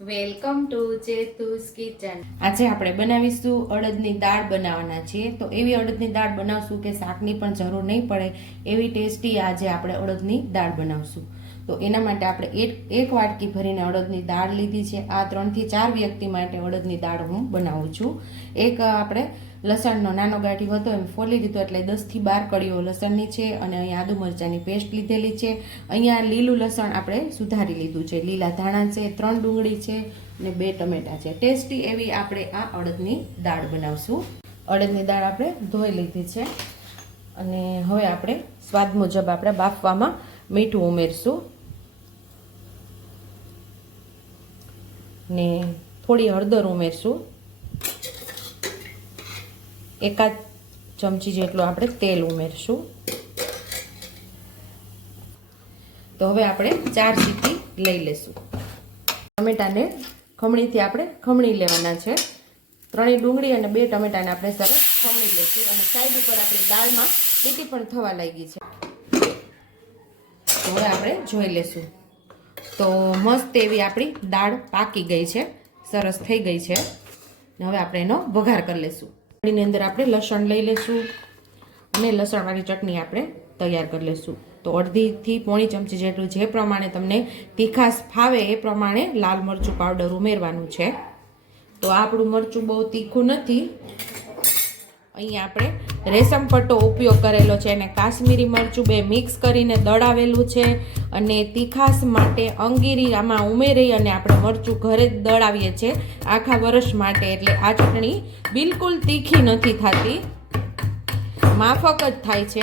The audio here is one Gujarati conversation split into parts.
Welcome to ચેતુસ kitchen. આજે આપણે બનાવીશું અડદની દાળ બનાવવાના છીએ. તો એવી અડદની દાળ બનાવશું કે શાકની પણ જરૂર નહીં પડે, એવી ટેસ્ટી આજે આપણે અડદની દાળ બનાવશું. તો એના માટે આપણે એક એક વાટકી ભરીને અડદની દાળ લીધી છે. આ ત્રણથી ચાર વ્યક્તિ માટે અડદની દાળ હું બનાવું છું. એક આપણે લસણનો નાનો ગાંઠી હતો, એમ ફોલી દીધો એટલે દસથી બાર કળીઓ લસણની છે અને અહીંયા આદુ મરચાંની પેસ્ટ લીધેલી છે. અહીંયા લીલું લસણ આપણે સુધારી લીધું છે. લીલા ધાણા છે, ત્રણ ડુંગળી છે અને બે ટમેટા છે. ટેસ્ટી એવી આપણે આ અડદની દાળ બનાવશું. અડદની દાળ આપણે ધોઈ લીધી છે અને હવે આપણે સ્વાદ મુજબ આપણે બાફવામાં મીઠું ઉમેરશું. ને થોડી હળદર ઉમેરશું. એકાદ ચમચી જેટલું આપણે તેલ ઉમેરશું. તો હવે આપણે ચાર સીટી લઈ લેશું. ટમેટાને ખમણીથી આપણે ખમણી લેવાના છે. ત્રણેય ડુંગળી અને બે ટમેટાને આપણે સરસ ખમણી લઈશું અને સાઈડ ઉપર આપણી દાળમાં લીટી પણ થવા લાગી છે. હવે આપણે જોઈ લેશું. તો મસ્ત એવી આપણી દાળ પાકી ગઈ છે. સરસ થઈ ગઈ છે. હવે આપણે એનો વઘાર કરી લેશું. એની અંદર આપણે લસણ લઈ લેશું અને લસણવાળી ચટણી આપણે તૈયાર કરી લેશું. તો અડધીથી પોણી ચમચી જેટલું જે પ્રમાણે તમને તીખાશ ફાવે એ પ્રમાણે લાલ મરચું પાવડર ઉમેરવાનું છે. તો આપણું મરચું બહુ તીખું નથી. અહીંયા આપણે રેશમ પટ્ટો ઉપયોગ કરેલો છે અને કાશ્મીરી મરચું બે મિક્સ કરીને દળાવેલું છે અને તીખાસ માટે અંગીરી આમાં ઉમેરી અને આપણે મરચું ઘરે જ દળાવીએ છીએ આખા વર્ષ માટે. એટલે આ ચટણી બિલકુલ તીખી નથી થતી. માફક જ થાય છે.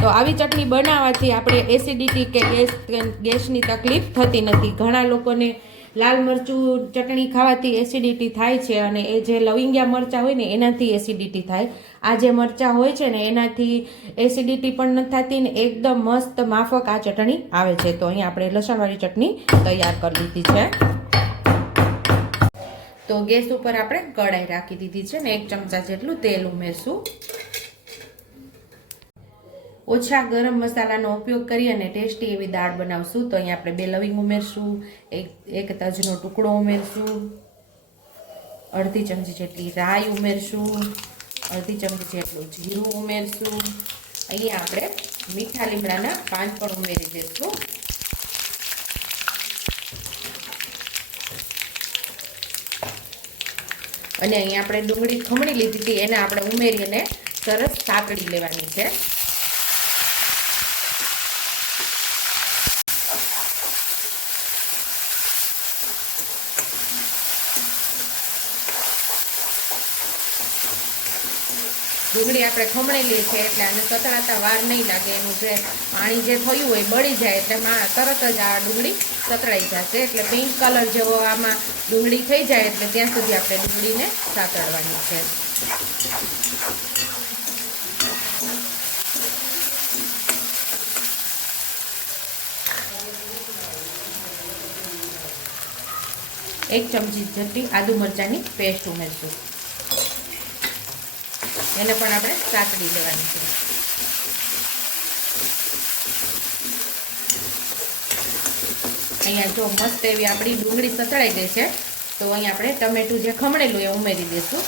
તો આવી ચટણી બનાવવાથી આપણે એસિડિટી કે ગેસ ગેસની તકલીફ થતી નથી. ઘણા લોકોને લાલ મરચું ચટણી ખાવાથી એસિડિટી થાય છે અને એ જે લવિંગિયા મરચાં હોય ને, એનાથી એસિડિટી થાય. આ જે મરચાં હોય છે ને, એનાથી એસિડિટી પણ નથી થતી ને, એકદમ મસ્ત માફક આ ચટણી આવે છે. તો અહીંયા આપણે લસણવાળી ચટણી તૈયાર કરી દીધી છે. તો ગેસ ઉપર આપણે કઢાઈ રાખી દીધી છે ને, એક ચમચા જેટલું તેલ ઉમેરશું. ઓછા ગરમ મસાલાનો ઉપયોગ કરી અને ટેસ્ટી એવી દાળ બનાવશું. તો અહીંયા આપણે બે લવિંગ ઉમેરશું, એક એક તજનો ટુકડો ઉમેરશું, અડધી ચમચી જેટલી રાઈ ઉમેરશું, અડધી ચમચી જેટલું જીરું ઉમેરશું. અહીંયા આપણે મીઠા લીમડાના પાન પણ ઉમેરી દઈશું અને અહીંયા આપણે ડુંગળી ખમણી લીધી હતી, એને આપણે ઉમેરીને સરસ સાતડી લેવાની છે. ડુંગળી આપણે ખમણેલી છે એટલે આને સતળાતા વાર નહીં લાગે. એનું જે પાણી જે થયું હોય બળી જાય એટલે તરત જ આ ડુંગળી સતળાઈ જશે. એટલે પિંક કલર જેવો આમાં ડુંગળી થઈ જાય એટલે ત્યાં સુધી આપણે ડુંગળીને સાતળવાની છે. એક ચમચી જેટલી આદુ મરચાંની પેસ્ટ ઉમેરશું. એને પણ આપણે સાતડી લેવાની છે. અહીંયા જો મસ્ત એવી આપણી ડુંગળી સતળાઈ ગઈ છે, તો અહીંયા આપણે ટમેટું જે ખમણેલું એ ઉમેરી દઈશું.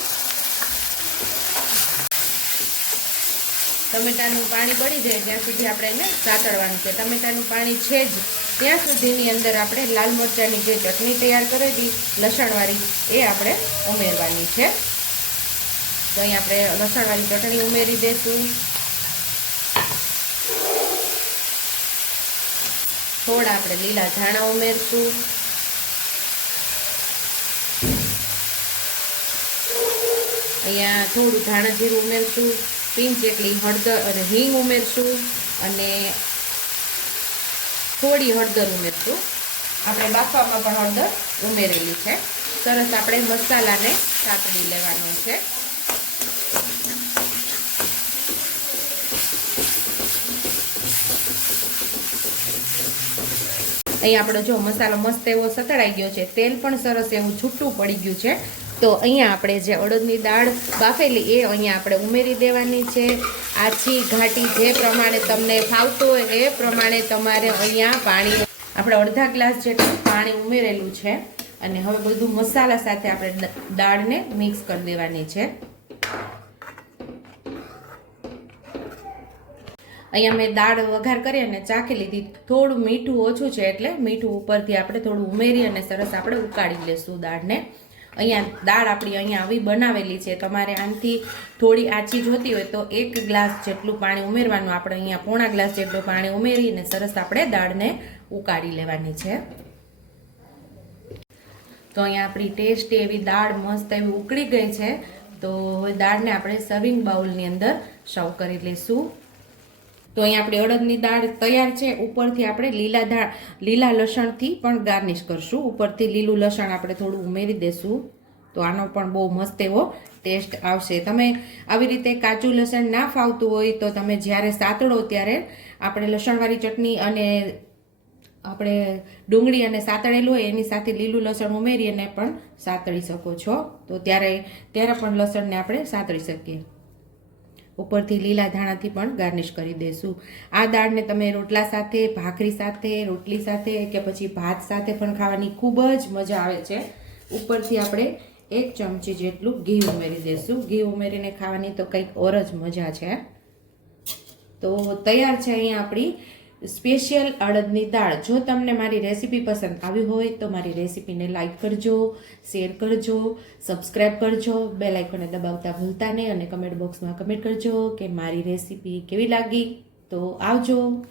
ટમેટાનું પાણી પડી જાય ત્યાં સુધી આપણે એને સાતળવાનું છે. ટમેટાનું પાણી છે જ, ત્યાં સુધીની અંદર આપણે લાલ મરચાંની જે ચટણી તૈયાર કરેલી, લસણવાળી, એ આપણે ઉમેરવાની છે. તો અહીં આપણે લસણવાળી ચટણી ઉમેરી દઈશું થોડા આપણે લીલા ધાણા ઉમેરશું. અહીંયા થોડું ધાણા જીરું ઉમેરશું, પિંચ જેટલી હળદર અને હિંગ ઉમેરશું અને થોડી હળદર ઉમેરશું. આપણે બાફવામાં પણ હળદર ઉમેરેલી છે. સરસ આપણે મસાલાને સાતડી લેવાનો છે. અહીં આપણો જો મસાલો મસ્ત એવો સતળાઈ ગયો છે, તેલ પણ સરસ એવું છૂટું પડી ગયું છે. તો અહીંયા આપણે જે અડદની દાળ બાફેલી એ અહીંયા આપણે ઉમેરી દેવાની છે. આછી ઘાટી જે પ્રમાણે તમને ફાવતું હોય એ પ્રમાણે તમારે અહીંયા પાણી, આપણે અડધા ગ્લાસ જેટલું પાણી ઉમેરેલું છે. અને હવે બધું મસાલા સાથે આપણે દાળને મિક્સ કરી દેવાની છે. અહીંયા મેં દાળ વઘાર કરી અને ચાખી લીધી. થોડું મીઠું ઓછું છે એટલે મીઠું ઉપરથી આપણે થોડું ઉમેરી અને સરસ આપણે ઉકાળી લેશું દાળને. અહીંયા દાળ આપણી અહીંયા આવી બનાવેલી છે. તમારે આનાથી થોડી આછી જોતી હોય તો એક ગ્લાસ જેટલું પાણી ઉમેરવાનું. આપણે અહીંયા પોણા ગ્લાસ જેટલું પાણી ઉમેરીને સરસ આપણે દાળને ઉકાળી લેવાની છે. તો અહીંયા આપણી ટેસ્ટી એવી દાળ મસ્ત એવી ઉકળી ગઈ છે. તો હવે દાળને આપણે સર્વિંગ બાઉલની અંદર સર્વ કરી લઈશું તો અહીંયા આપણી અડદની દાળ તૈયાર છે. ઉપરથી આપણે લીલા દાળ, લીલા લસણથી પણ ગાર્નિશ કરશું. ઉપરથી લીલું લસણ આપણે થોડું ઉમેરી દેશું. તો આનો પણ બહુ મસ્ત એવો ટેસ્ટ આવશે. તમે આવી રીતે કાચું લસણ ના ફાવતું હોય તો તમે જ્યારે સાતળો ત્યારે આપણે લસણવાળી ચટણી અને આપણે ડુંગળી અને સાતળેલું હોય એની સાથે લીલું લસણ ઉમેરીને પણ સાતળી શકો છો. તો ત્યારે ત્યારે પણ લસણને આપણે સાતળી શકીએ. ઉપરથી લીલા ધાણાથી પણ ગાર્નિશ કરી દઈશું આ દાળને તમે રોટલા સાથે, ભાખરી સાથે, રોટલી સાથે કે પછી ભાત સાથે પણ ખાવાની ખૂબ જ મજા આવે છે. ઉપરથી આપણે એક ચમચી જેટલું ઘી ઉમેરી દઈશું ઘી ઉમેરીને ખાવાની તો કંઈક ઓર જ મજા છે. તો તૈયાર છે અહીંયા આપણી સ્પેશિયલ અડદની દાળ. જો તમને મારી રેસીપી પસંદ આવી હોય તો મારી રેસીપીને લાઈક કરજો, શેર કરજો સબસ્ક્રાઈબ કરજો બે લાઇકોને દબાવતા ભૂલતા નહીં અને કમેન્ટ બોક્સમાં કમેન્ટ કરજો કે મારી રેસીપી કેવી લાગી. તો આવજો.